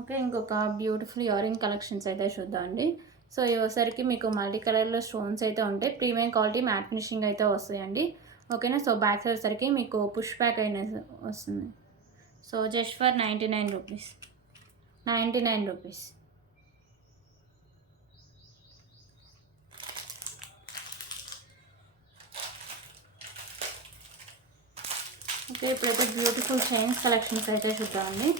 ఓకే, ఇంకొక బ్యూటిఫుల్ ఇయర్ రింగ్ కలెక్షన్స్ అయితే చూద్దామండి. సో ఇవసరికి మీకు మల్టీ కలర్లో స్టోన్స్ అయితే ఉంటాయి. ప్రీమియం క్వాలిటీ మ్యాట్ ఫినిషింగ్ అయితే వస్తాయండి. ఓకేనా, సో బ్యాక్ సైడ్ సరికి మీకు పుష్ బ్యాక్ అయినా వస్తుంది. So just for 99 rupees, 99 rupees. Okay, ఇప్పుడైతే బ్యూటిఫుల్ చైన్స్ కలెక్షన్స్ అయితే చూద్దామండి.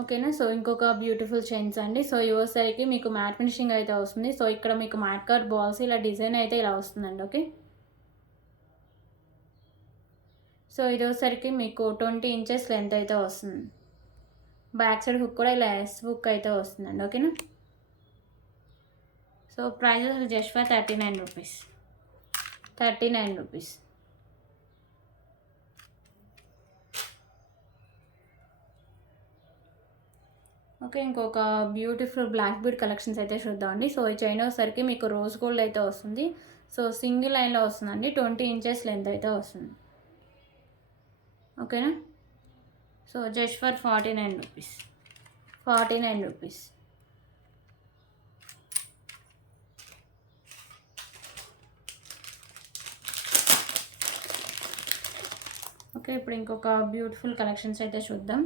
ఓకేనా, సో ఇంకొక బ్యూటిఫుల్ చైన్స్ అండి. సో ఇవసరికి మీకు మ్యాట్ ఫినిషింగ్ అయితే వస్తుంది. సో ఇక్కడ మీకు మ్యాట్ కట్ బాల్స్ ఇలా డిజైన్ అయితే ఇలా వస్తుందండి. ఓకే, సో ఇది వచ్చేసరికి మీకు 20 ఇంచెస్ లెంత్ అయితే వస్తుంది. బ్యాక్ సైడ్ హుక్ కూడా ఇలా ఎస్ హుక్ అయితే వస్తుందండి. ఓకేనా, so prices just for 39 rupees, 39 rupees. Okay, ఇంకొక బ్యూటిఫుల్ బ్లాక్ బీడ్ కలెక్షన్స్ అయితే చూద్దామండి. సో ఈ చైన్ వచ్చేసరికి మీకు రోజ్ గోల్డ్ అయితే వస్తుంది. సో సింగిల్ లైన్లో వస్తుందండి. 20 ఇంచెస్ లెంత్ అయితే వస్తుంది. ఓకేనా, so just for 49 rupees, 49 rupees. Okay, ఇప్పుడు ఇంకొక బ్యూటిఫుల్ కలెక్షన్స్ అయితే చూద్దాం.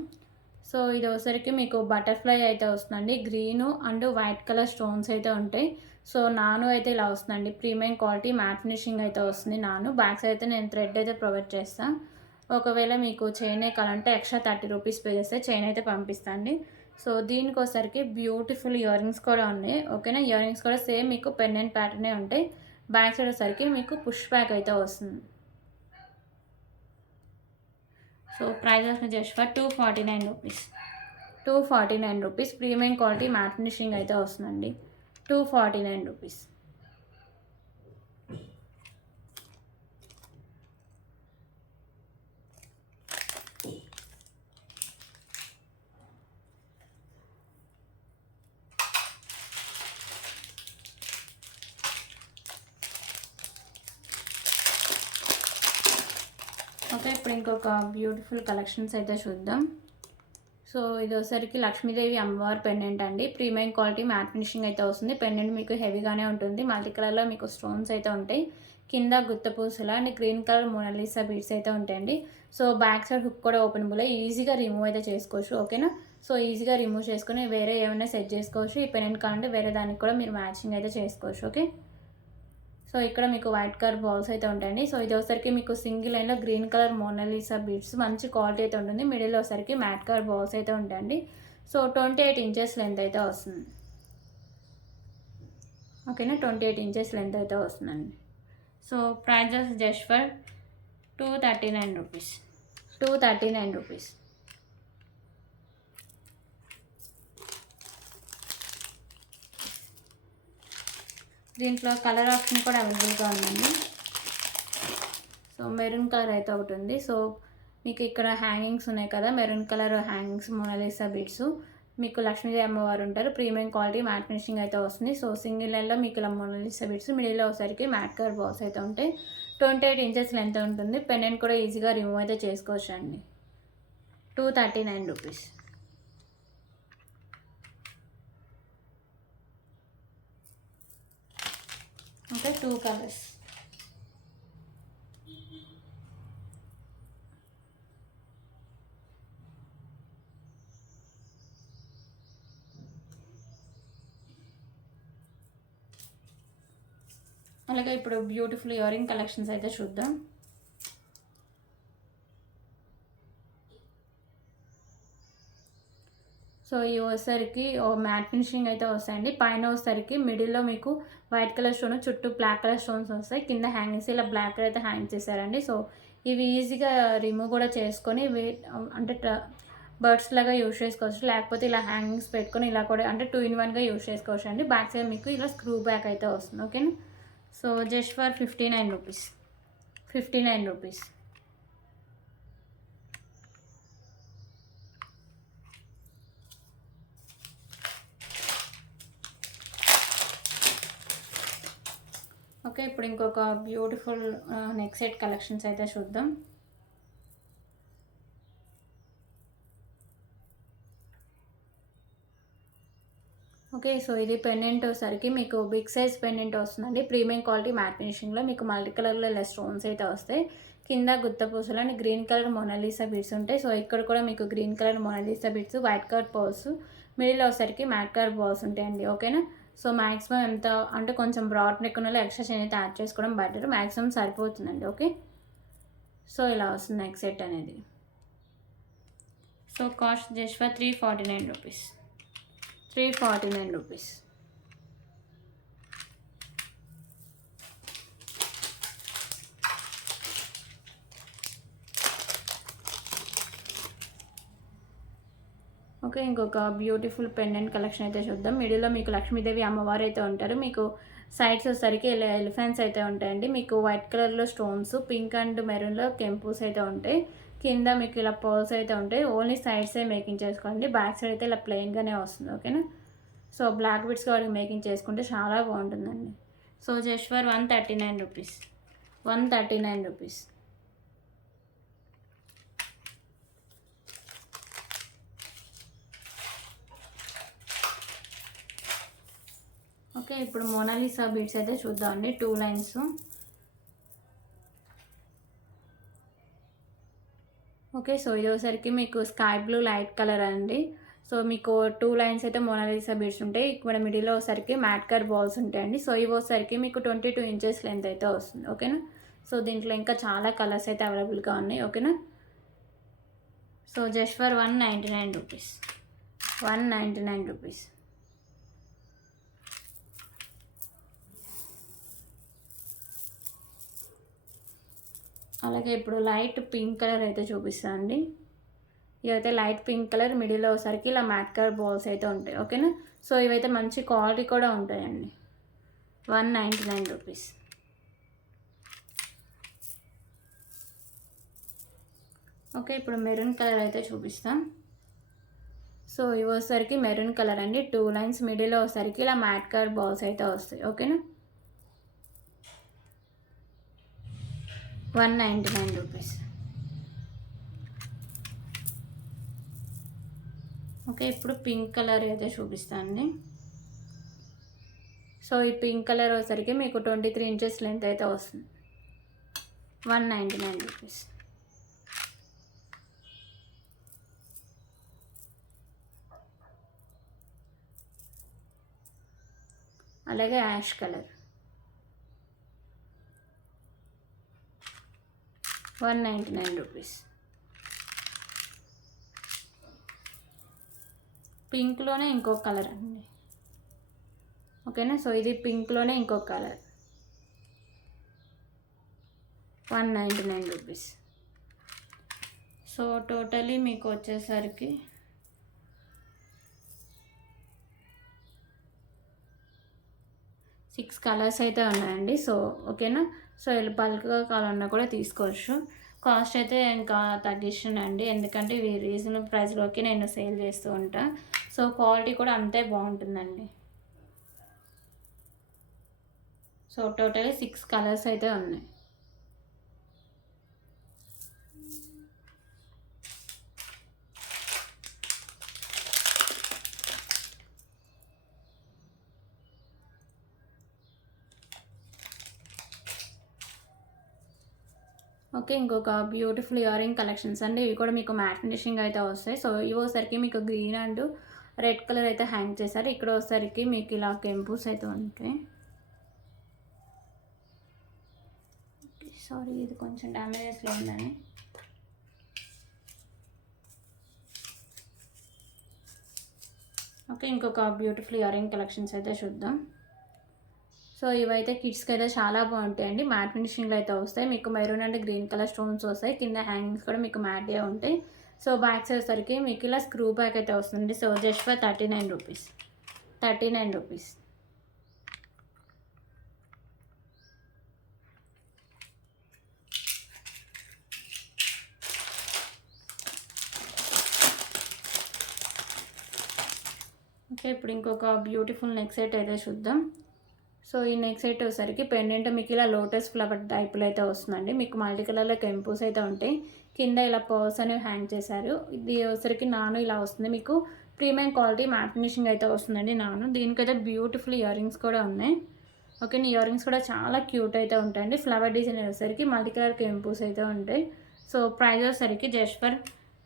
సో ఇది వచ్చేసరికి మీకు బటర్ఫ్లై అయితే వస్తుందండి. Green and white colour stones అయితే ఉంటాయి. సో నాను అయితే ఇలా వస్తుందండి. ప్రీమియం క్వాలిటీ మ్యాట్ ఫినిషింగ్ అయితే వస్తుంది. నాను బ్యాక్ సైడ్ అయితే నేను థ్రెడ్ అయితే ప్రొవైడ్ చేస్తాను. ఒకవేళ మీకు చైన్ కావాలంటే ఎక్స్ట్రా 30 రూపీస్ పే చేస్తే చైన్ అయితే పంపిస్తాండి. సో దీనికి వచ్చేసరికి బ్యూటిఫుల్ ఇయర్ రింగ్స్ కూడా ఉన్నాయి. ఓకేనా, ఇయర్ రింగ్స్ కూడా సేమ్ మీకు పెండెంట్ ప్యాటర్నే ఉంటాయి. బ్యాక్ సైడ్ వచ్చేసరికి మీకు పుష్ బ్యాక్ అయితే వస్తుంది. So prices just for 249 rupees, 249 rupees. Premium quality matte finishing అయితే వస్తుందండి. 249 రూపీస్. ఓకే, ఇప్పుడు ఇంకొక బ్యూటిఫుల్ కలెక్షన్స్ అయితే చూద్దాం. సో ఇది వచ్చేసరికి లక్ష్మీదేవి అమ్మవారి పెండెంట్ అండి. ప్రీమియం క్వాలిటీ మ్యాట్ ఫినిషింగ్ అయితే వస్తుంది. పెండెంట్ మీకు హెవీగానే ఉంటుంది. మల్టీ కలర్లో మీకు స్టోన్స్ అయితే ఉంటాయి. కింద గుత్త పూసలు and green colour Monalisa beads అయితే ఉంటాయండి. సో బ్యాక్ సైడ్ హుక్ కూడా ఓపెన్ బుల్ ఈజీగా రిమూవ్ అయితే చేసుకోవచ్చు. ఓకేనా, సో ఈజీగా రిమూవ్ చేసుకుని వేరే ఏమైనా సెట్ చేసుకోవచ్చు. ఈ పెండెంట్ కావాలంటే వేరే దానికి కూడా మీరు మ్యాచింగ్ అయితే చేసుకోవచ్చు. ఓకే, సో ఇక్కడ మీకు వైట్ కలర్ బాల్స్ అయితే ఉంటాయండి. సో ఇది వచ్చేసరికి మీకు సింగిల్ లైన్లో గ్రీన్ కలర్ మోనాలిసా బీడ్స్ మంచి క్వాలిటీ అయితే ఉంటుంది. మిడిల్లో వచ్చేసరికి మ్యాట్ కలర్ బాల్స్ అయితే ఉంటాయండి. సో 28 ఇంచెస్ లెంత్ అయితే వస్తుంది. ఓకేనా, 28 ఇంచెస్ లెంత్ అయితే వస్తుందండి. So prices just for 239 rupees. 239 rupees. దీంట్లో కలర్ ఆప్షన్ కూడా అవైలబుల్గా ఉందండి. సో మెరూన్ కలర్ అయితే ఒకటి ఉంది. సో మీకు ఇక్కడ హ్యాంగింగ్స్ ఉన్నాయి కదా, maroon colour hangings, Monalisa beads. మీకు లక్ష్మీదేవి అమ్మవారు ఉంటారు. ప్రీమియం క్వాలిటీ మ్యాట్ ఫినిషింగ్ అయితే వస్తుంది. సో సింగిల్ లైన్లో మీకు ఇలా మోనాలిసా బీడ్స్, మిడిల్లో ఒకసారికి మ్యాట్ కలర్ బాల్స్ అయితే ఉంటాయి. 28 ఇంచెస్ లెంత్ ఉంటుంది. పెండెంట్ కూడా ఈజీగా రిమూవ్ అయితే చేసుకోవచ్చు అండి. 239 రూపీస్. Okay, 2 colours. అలాగే ఇప్పుడు బ్యూటిఫుల్ ఇయర్ రింగ్ కలెక్షన్స్ అయితే చూద్దాం. సో ఈ వచ్చేసరికి మ్యాట్ ఫినిషింగ్ అయితే వస్తాయండి. పైన వచ్చేసరికి మిడిల్లో మీకు వైట్ కలర్ స్టోన్, చుట్టూ బ్లాక్ కలర్ స్టోన్స్ వస్తాయి. కింద హ్యాంగింగ్స్ ఇలా బ్లాక్ కలర్ అయితే హ్యాంగ్ చేశారండి. సో ఇవి ఈజీగా రిమూవ్ కూడా చేసుకొని అంటే బర్డ్స్ లాగా యూజ్ చేసుకోవచ్చు. లేకపోతే ఇలా హ్యాంగింగ్స్ పెట్టుకొని ఇలా కూడా అంటే 2 in 1గా యూజ్ చేసుకోవచ్చు అండి. బ్యాక్ సైడ్ మీకు ఇలా స్క్రూ బ్యాక్ అయితే వస్తుంది. ఓకేనా. So just for 59 rupees. 59 rupees. Okay, ఇప్పుడు ఇంకొక బ్యూటిఫుల్ నెక్ సెట్ కలెక్షన్స్ అయితే చూద్దాం. ఓకే, సో ఇది పెండెంట్ వచ్చేసరికి మీకు బిగ్ సైజ్ పెండెంట్ వస్తుందండి. ప్రీమియం క్వాలిటీ మ్యాట్ ఫినిషింగ్లో మీకు మల్టీ కలర్లో ఇలా స్టోన్స్ అయితే వస్తాయి. కింద గుత్త పూసలు అని గ్రీన్ కలర్ మోనాలిసా బీడ్స్ ఉంటాయి. సో ఇక్కడ కూడా మీకు green colour Monalisa beads, white colour balls, middle వచ్చేసరికి మ్యాట్ కలర్ బాల్స్ ఉంటాయండి. ఓకేనా. సో మ్యాక్సిమం ఎంత అంటే కొంచెం బ్రాడ్ నెక్ ఉన్న ఎక్స్ట్రా చైన్ అయితే యాడ్ చేసుకోవడం బెటర్. మ్యాక్సిమం సరిపోతుందండి. ఓకే, సో ఇలా వస్తుంది నెక్ సెట్ అనేది. So cost just for 349 rupees. 349 rupees. Okay, ఇంకొక బ్యూటిఫుల్ పెండెంట్ కలెక్షన్ అయితే చూద్దాం. మిడిల్లో మీకు లక్ష్మీదేవి అమ్మవారు అయితే ఉంటారు. మీకు సైడ్స్ వచ్చేసరికి ఎలిఫెంట్స్ అయితే ఉంటాయండి. మీకు వైట్ కలర్లో స్టోన్స్, పింక్ అండ్ మెరూన్లో కెంపూస్ అయితే ఉంటాయి. కింద మీకు ఇలా పర్ల్స్ అయితే ఉంటాయి. ఓన్లీ సైడ్సే మేకింగ్ చేసుకోండి. బ్యాక్ సైడ్ అయితే ఇలా ప్లెయిన్గానే వస్తుంది. ఓకేనా. సో బ్లాక్ బిట్స్ వాటికి మేకింగ్ చేసుకుంటే చాలా బాగుంటుందండి. So just for 139 rupees. 139 rupees. Okay, ఇప్పుడు మోనాలిసా బీడ్స్ అయితే చూద్దామండి. 2 లైన్స్. ఓకే, సో ఇది వచ్చేసరికి మీకు స్కై బ్లూ లైట్ కలర్ అండి. సో మీకు 2 లైన్స్ అయితే మోనాలిసా బీడ్స్ ఉంటాయి. ఇక్కడ మిడిల్లో వచ్చేసరికి మ్యాట్ కలర్ బాల్స్ ఉంటాయండి. సో ఇవి వచ్చేసరికి మీకు 22 ఇంచెస్ లెంత్ అయితే వస్తుంది. ఓకేనా. సో దీంట్లో ఇంకా చాలా కలర్స్ అయితే అవైలబుల్గా ఉన్నాయి. ఓకేనా. So just for 199 rupees. 199 rupees. అలాగే ఇప్పుడు లైట్ పింక్ కలర్ అయితే చూపిస్తాను అండి. ఇవైతే లైట్ పింక్ కలర్, మిడిల్లో వచ్చేసరికి ఇలా మ్యాట్ కలర్ బాల్స్ అయితే ఉంటాయి. ఓకేనా. సో ఇవైతే మంచి క్వాలిటీ కూడా ఉంటాయండి. 199 రూపీస్. ఓకే, ఇప్పుడు మెరూన్ కలర్ అయితే చూపిస్తాం. సో ఇవి వచ్చేసరికి మెరూన్ కలర్ అండి. 2 లైన్స్, మిడిల్లో వచ్చేసరికి ఇలా మ్యాట్ కలర్ బాల్స్ అయితే వస్తాయి. ఓకేనా. 199 రూపీస్. ఓకే, ఇప్పుడు పింక్ కలర్ అయితే చూపిస్తానండి. సో ఈ పింక్ కలర్ వచ్చేసరికి మీకు 23 ఇంచెస్ లెంత్ అయితే వస్తుంది. 199 రూపీస్. అలాగే యాష్ కలర్ 199 రూపీస్. పింక్లోనే ఇంకొక కలర్ అండి, ఓకేనా. సో ఇది పింక్లోనే ఇంకొక కలర్, 199 రూపీస్. సో టోటలీ మీకు వచ్చేసరికి 6 కలర్స్ అయితే ఉన్నాయండి. సో ఓకేనా. సో ఇలా బల్క్గా కావాలన్నా కూడా తీసుకోవచ్చు. కాస్ట్ అయితే ఇంకా తగ్గిస్తున్నానండి, ఎందుకంటే ఇవి రీజనబుల్ ప్రైస్లోకి నేను సేల్ చేస్తూ ఉంటాను. సో క్వాలిటీ కూడా అంతే బాగుంటుందండి. సో టోటలీ 6 కలర్స్ అయితే ఉన్నాయి. ఓకే, ఇంకొక బ్యూటిఫుల్ ఇయర్ రింగ్ కలెక్షన్స్ అండి. ఇవి కూడా మీకు మ్యాట్ ఫినిషింగ్ అయితే వస్తాయి. సో ఇవి వచ్చేసరికి మీకు గ్రీన్ అండ్ రెడ్ కలర్ అయితే హ్యాంగ్ చేశారు. ఇక్కడ వచ్చేసరికి మీకు ఇలా కెంపుస్ అయితే ఉంటాయి. సారీ, ఇది కొంచెం డ్యామేజెస్లో ఉందని. ఓకే, ఇంకొక బ్యూటిఫుల్ ఇయర్ రింగ్ కలెక్షన్స్ అయితే చూద్దాం. సో ఇవైతే కిడ్స్కి అయితే చాలా బాగుంటాయండి. మ్యాట్ ఫినిషింగ్లో అయితే వస్తాయి. మీకు maroon and green colour stones వస్తాయి. కింద హ్యాంగింగ్స్ కూడా మీకు మ్యాట్గా ఉంటాయి. సో బ్యాక్ సైడ్ సరికి మీకు ఇలా స్క్రూ బ్యాక్ అయితే వస్తుంది. So just for 39 rupees, 39 rupees. Okay, ఇప్పుడు ఇంకొక బ్యూటిఫుల్ నెక్ సెట్ అయితే చూద్దాం. సో ఈ నెక్ సెట్ వచ్చేసరికి పెండెంట్ మీకు ఇలా లోటస్ ఫ్లవర్ టైప్లో అయితే వస్తుందండి. మీకు మల్టీ కలర్లో కెంపుస్ అయితే ఉంటాయి. కింద ఇలా పర్ల్స్ అనేవి హ్యాంగ్ చేశారు. ఇది వచ్చేసరికి నాను ఇలా వస్తుంది. మీకు ప్రీమియం క్వాలిటీ మ్యాట్ ఫినిషింగ్ అయితే వస్తుందండి నాను. దీనికైతే బ్యూటిఫుల్ ఇయర్ రింగ్స్ కూడా ఉన్నాయి. ఓకే, ఇయర్ రింగ్స్ కూడా చాలా క్యూట్ అయితే ఉంటాయండి. ఫ్లవర్ డిజైన్ వచ్చేసరికి మల్టీ కలర్ కెంపుస్ అయితే ఉంటాయి. సో ప్రైస్ వచ్చేసరికి just for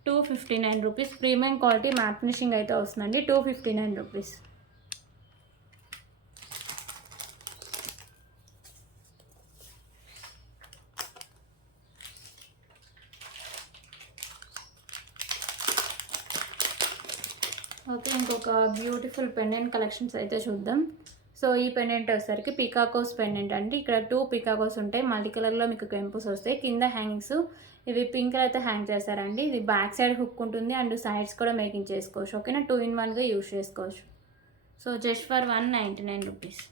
259 rupees. Premium quality matte finishing అయితే వస్తుందండి, 259 రూపీస్. ఓకే, ఇంకొక బ్యూటిఫుల్ పెండెంట్ కలెక్షన్స్ అయితే చూద్దాం. సో ఈ పెండెంట్ వచ్చేసరికి పికాకోస్ పెండెంట్ అండి. ఇక్కడ 2 పికాకోస్ ఉంటాయి. మల్టీ కలర్లో మీకు కెంపుస్ వస్తాయి. కింద హ్యాంగింగ్స్ ఇవి పింక్ అయితే హ్యాంగ్ చేస్తారండి. ఇది బ్యాక్ సైడ్ హుక్ ఉంటుంది అండ్ సైడ్స్ కూడా మేకింగ్ చేసుకోవచ్చు. ఓకేనా, 2 in 1గా యూజ్ చేసుకోవచ్చు. So just for 199 rupees,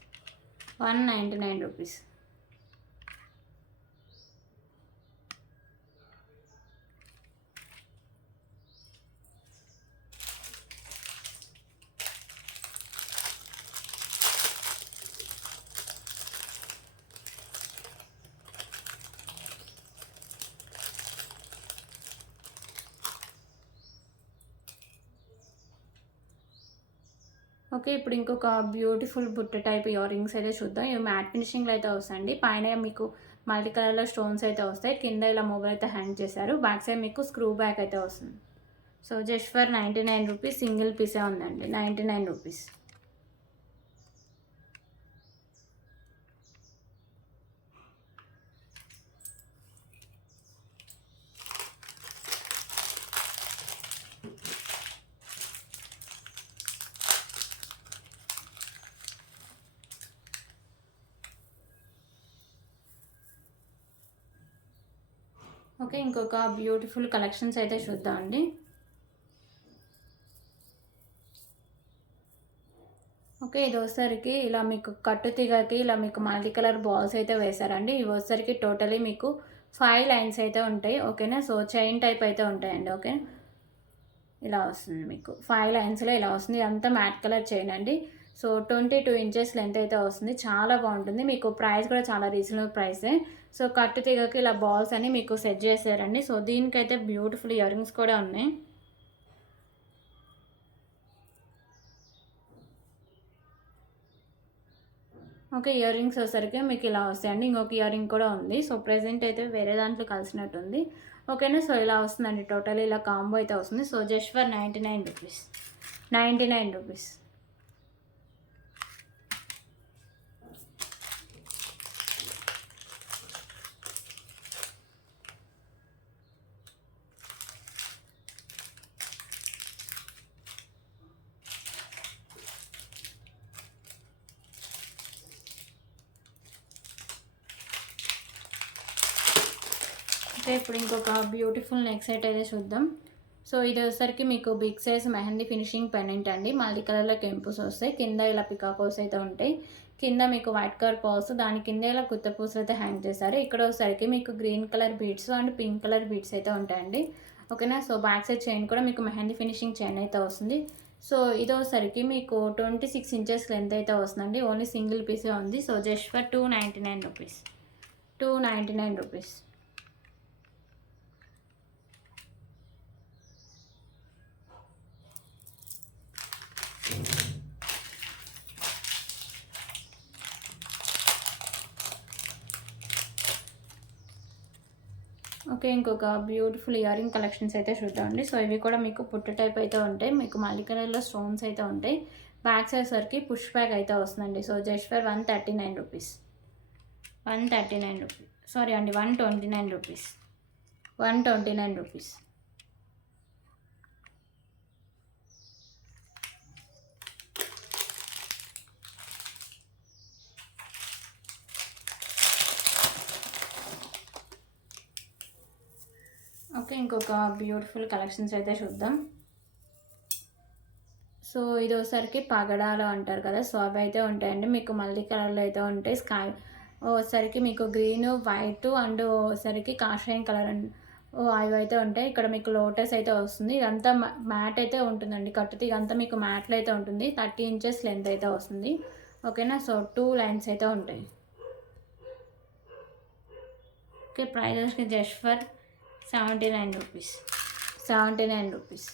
199 rupees. Okay, ఇప్పుడు ఇంకొక బ్యూటిఫుల్ బుట్ట టైప్ ఇయర్ రింగ్స్ అయితే చూద్దాం. ఇవి మ్యాట్ ఫినిషింగ్లో అయితే వస్తాయండి. పైన మీకు మల్టీ కలర్లో స్టోన్స్ అయితే వస్తాయి. కింద ఇలా మొబైల్ అయితే హ్యాంగ్ చేశారు. బ్యాక్ సైడ్ మీకు స్క్రూ బ్యాక్ అయితే వస్తుంది. So just for 99 rupees. Single పీసే ఉందండి, 99 రూపీస్. ఓకే, ఇంకొక బ్యూటిఫుల్ కలెక్షన్స్ అయితే చూద్దామండి. ఓకే, ఇది వచ్చేసరికి ఇలా మీకు కట్టు తీగకి ఇలా మీకు మల్టీ కలర్ బాల్స్ అయితే వేశారండి. ఇవి వచ్చేసరికి టోటలీ మీకు 5 లైన్స్ అయితే ఉంటాయి. ఓకేనా, సో చైన్ టైప్ అయితే ఉంటాయండి. ఓకే, ఇలా వస్తుంది మీకు 5 లైన్స్లో ఇలా వస్తుంది. ఇదంతా మ్యాట్ కలర్ చైన్ అండి. సో 22 ఇంచెస్ లెంత్ అయితే వస్తుంది. చాలా బాగుంటుంది. మీకు ప్రైస్ కూడా చాలా రీజనబుల్ ప్రైసే. సో కట్టు తీగకి ఇలా బాల్స్ అని మీకు సెట్ చేశారండి. సో దీనికైతే బ్యూటిఫుల్ ఇయర్ రింగ్స్ కూడా ఉన్నాయి. ఓకే, ఇయర్ రింగ్స్ వచ్చేసరికి మీకు ఇలా వస్తాయండి. ఇంకొక ఇయర్ రింగ్ కూడా ఉంది. సో ప్రెజెంట్ అయితే వేరే దాంట్లో కలిసినట్టుంది. ఓకేనా, సో ఇలా వస్తుందండి. టోటల్ ఇలా కాంబో అయితే వస్తుంది. So just for 99 rupees, 99 rupees. ఇప్పుడు ఇంకొక బ్యూటిఫుల్ నెక్ సెట్ అయితే చూద్దాం. సో ఇది వచ్చేసరికి మీకు big size mehndi finishing pendant అండి. మల్టీ కలర్లో కెంపుస్ వస్తాయి, కింద ఇలా పికాకోస్ అయితే ఉంటాయి, కింద మీకు వైట్ కలర్ పర్ల్స్, దాని కింద ఇలా కుత్త పూసలు అయితే హ్యాంగ్ చేశారు. ఇక్కడ వచ్చేసరికి మీకు green colour beads and pink colour beads అయితే ఉంటాయండి. ఓకేనా. సో బ్యాక్ సైడ్ చైన్ కూడా మీకు మెహందీ ఫినిషింగ్ చైన్ అయితే వస్తుంది. సో ఇదోసరికి మీకు 26 ఇంచెస్ లెంత్ అయితే వస్తుందండి. ఓన్లీ సింగిల్ పీసే ఉంది. So just for 299 rupees, 299 rupees. Okay, ఇంకొక బ్యూటిఫుల్ ఇయర్ రింగ్ కలెక్షన్స్ అయితే చూద్దామండి. సో ఇవి కూడా మీకు పుట్ట టైప్ అయితే ఉంటాయి, మీకు మల్టీ కలర్లో స్టోన్స్ అయితే ఉంటాయి. బ్యాక్ సైడ్ సరికి పుష్ బ్యాక్ అయితే వస్తుందండి. So just for 139 rupees, 139 rupees, sorry అండి 129 రూపీస్, 129 రూపీస్. ఓకే, ఇంకొక బ్యూటిఫుల్ కలెక్షన్స్ అయితే చూద్దాం. సో ఇది ఒకసారికి పగడాలు అంటారు కదా, సో అవి అయితే ఉంటాయండి, మీకు మల్టీ కలర్లో అయితే ఉంటాయి. స్కై ఓసరికి మీకు గ్రీన్ వైట్ అండ్ ఓసరికి కాషాయం కలర్ అండ్ అవి అయితే ఉంటాయి. ఇక్కడ మీకు లోటస్ అయితే వస్తుంది. ఇదంతా మ్యాట్ అయితే ఉంటుందండి, కట్టుతీ ఇదంతా మీకు మ్యాట్లో అయితే ఉంటుంది. 30 ఇంచెస్ లెంత్ అయితే వస్తుంది. ఓకేనా. సో 2 లైన్స్ అయితే ఉంటాయి. ఓకే, ప్రైజెస్కి just for 79 rupees, 79 rupees.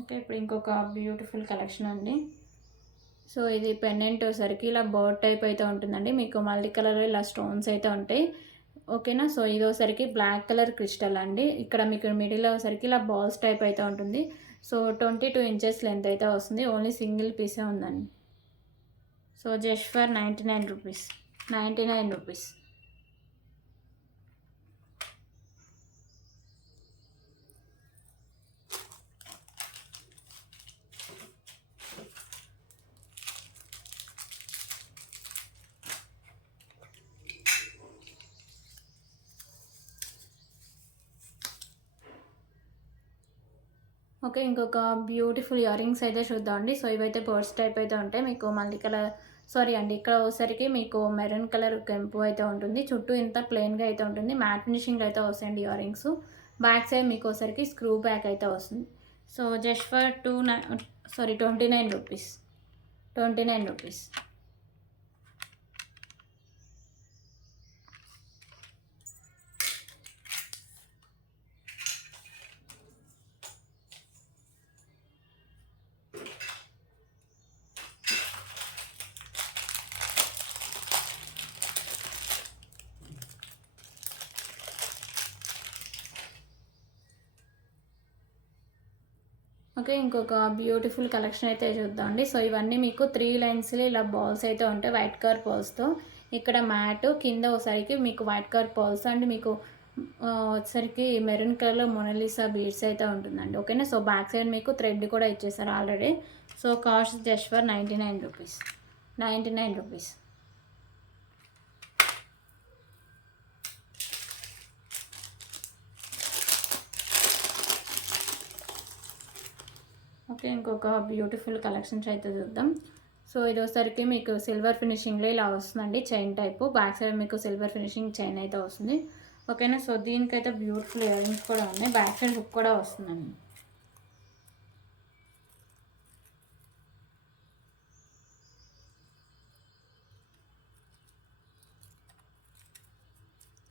Okay, ఇప్పుడు ఇంకొక బ్యూటిఫుల్ కలెక్షన్ అండి. సో ఇది పెండెంట్ సరికి ఇలా బర్డ్ టైప్ అయితే ఉంటుందండి, మీకు మల్టీ కలర్ ఇలా స్టోన్స్ అయితే ఉంటాయి. ఓకేనా. సో ఇదోసరికి బ్లాక్ కలర్ క్రిస్టల్ అండి. ఇక్కడ మీకు మిడిల్ సరికి ఇలా బాల్స్ టైప్ అయితే ఉంటుంది. సో 22 ఇంచెస్ లెంత్ అయితే వస్తుంది. ఓన్లీ సింగిల్ పీసే ఉందండి. So just for 99 rupees, 99 rupees. Okay, ఇంకొక బ్యూటిఫుల్ ఇయర్ రింగ్స్ అయితే చూద్దామండి. సో ఇవైతే పర్స్ టైప్ అయితే ఉంటాయి, మీకు మల్టీ కలర్, సారీ అండి ఇక్కడ వచ్చేసరికి మీకు మెరూన్ కలర్ కెంపు అయితే ఉంటుంది. చుట్టూ ఇంత ప్లెయిన్గా అయితే ఉంటుంది. మ్యాట్ ఫినిషింగ్ అయితే వస్తాయండి ఇయర్ రింగ్స్. బ్యాక్ సైడ్ మీకు వచ్చేసరికి స్క్రూ బ్యాక్ అయితే వస్తుంది. So just for 29 rupees, 29 rupees. Okay, ఇంకొక బ్యూటిఫుల్ కలెక్షన్ అయితే చూద్దామండి. సో ఇవన్నీ మీకు 3 లైన్స్లో ఇలా బాల్స్ అయితే ఉంటాయి వైట్ కలర్ పర్ల్స్తో. ఇక్కడ మ్యాట్ కింద ఒకసారికి మీకు వైట్ కలర్ పర్ల్స్ అండ్ మీకు వచ్చేసరికి మెరూన్ కలర్లో మొనాలిసా బీడ్స్ అయితే ఉంటుందండి. ఓకేనా. సో బ్యాక్ సైడ్ మీకు థ్రెడ్ కూడా ఇచ్చేసారు already. So cost just for 99 rupees, 99 rupees. Okay, ఇంకొక బ్యూటిఫుల్ కలెక్షన్స్ అయితే చూద్దాం. సో ఇది వచ్చేసరికి మీకు సిల్వర్ ఫినిషింగ్లో ఇలా వస్తుందండి, చైన్ టైపు. బ్యాక్ సైడ్ మీకు సిల్వర్ ఫినిషింగ్ చైన్ అయితే వస్తుంది. ఓకేనా. సో దీనికైతే బ్యూటిఫుల్ ఇయర్ రింగ్స్ కూడా ఉన్నాయి, బ్యాక్ సైడ్ హుక్ కూడా వస్తుందండి.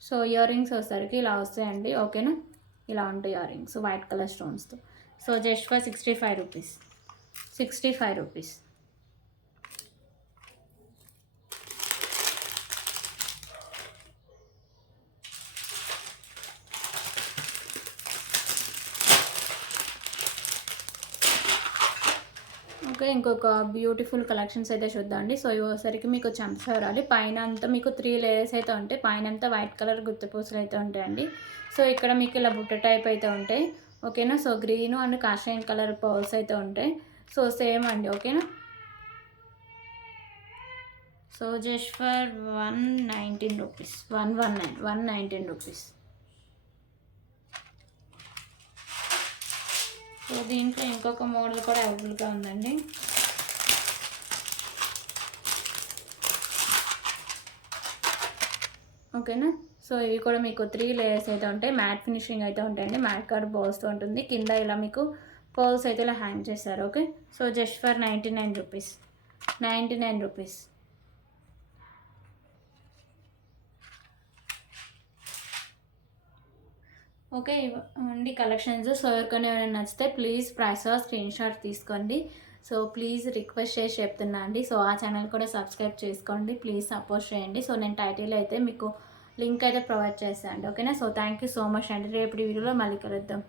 సో ఇయర్ రింగ్స్ వచ్చేసరికి ఇలా వస్తాయండి. ఓకేనా. ఇలా ఉంటాయి ఇయర్ రింగ్స్ వైట్ కలర్ స్టోన్స్తో. So just for 65 rupees, 65 rupees. Okay, ఇంకొక బ్యూటిఫుల్ కలెక్షన్స్ అయితే చూద్దామండి. సో ఇవసరికి మీకు చంపసవరాలి పైన అంతా మీకు 3 లేయర్స్ అయితే ఉంటాయి. పైన అంతా వైట్ కలర్ గుత్తపూసలు అయితే ఉంటాయండి. సో ఇక్కడ మీకు ఇలా బుట్ట టైప్ అయితే ఉంటాయి. ఓకేనా. సో గ్రీను అండ్ కాషాయం కలర్ పర్ల్స్ అయితే ఉంటాయి. సో సేమ్ అండి, ఓకేనా. So just for 119 rupees, 119 rupees. So దీంట్లో ఇంకొక మోడల్ కూడా అవైలబుల్గా ఉందండి. ఓకేనా. సో ఇవి కూడా మీకు 3 లేయర్స్ అయితే ఉంటాయి. మ్యాట్ ఫినిషింగ్ అయితే ఉంటాయండి. మ్యాట్ కార్డ్ బాల్స్తో ఉంటుంది. కింద ఇలా మీకు పర్ల్స్ అయితే ఇలా హ్యాంగ్ చేస్తారు. Okay. So just for 99 rupees, 99 rupees. Okay, ఇవ్వండి కలెక్షన్స్. సో ఎవరికైనా ఏమైనా నచ్చితే ప్లీజ్ ప్రైస్ స్క్రీన్ షాట్ తీసుకోండి. సో ప్లీజ్ రిక్వెస్ట్ చేసి చెప్తున్నా అండి. సో ఆ ఛానల్ కూడా సబ్స్క్రైబ్ చేసుకోండి, ప్లీజ్ సపోర్ట్ చేయండి. సో నేను టైటిల్ అయితే మీకు లింక్ అయితే ప్రొవైడ్ చేస్తాను అండి, ఓకేనా. So thank you so much అండి. రేపటి వీడియోలో మళ్ళీ కలుద్దాం.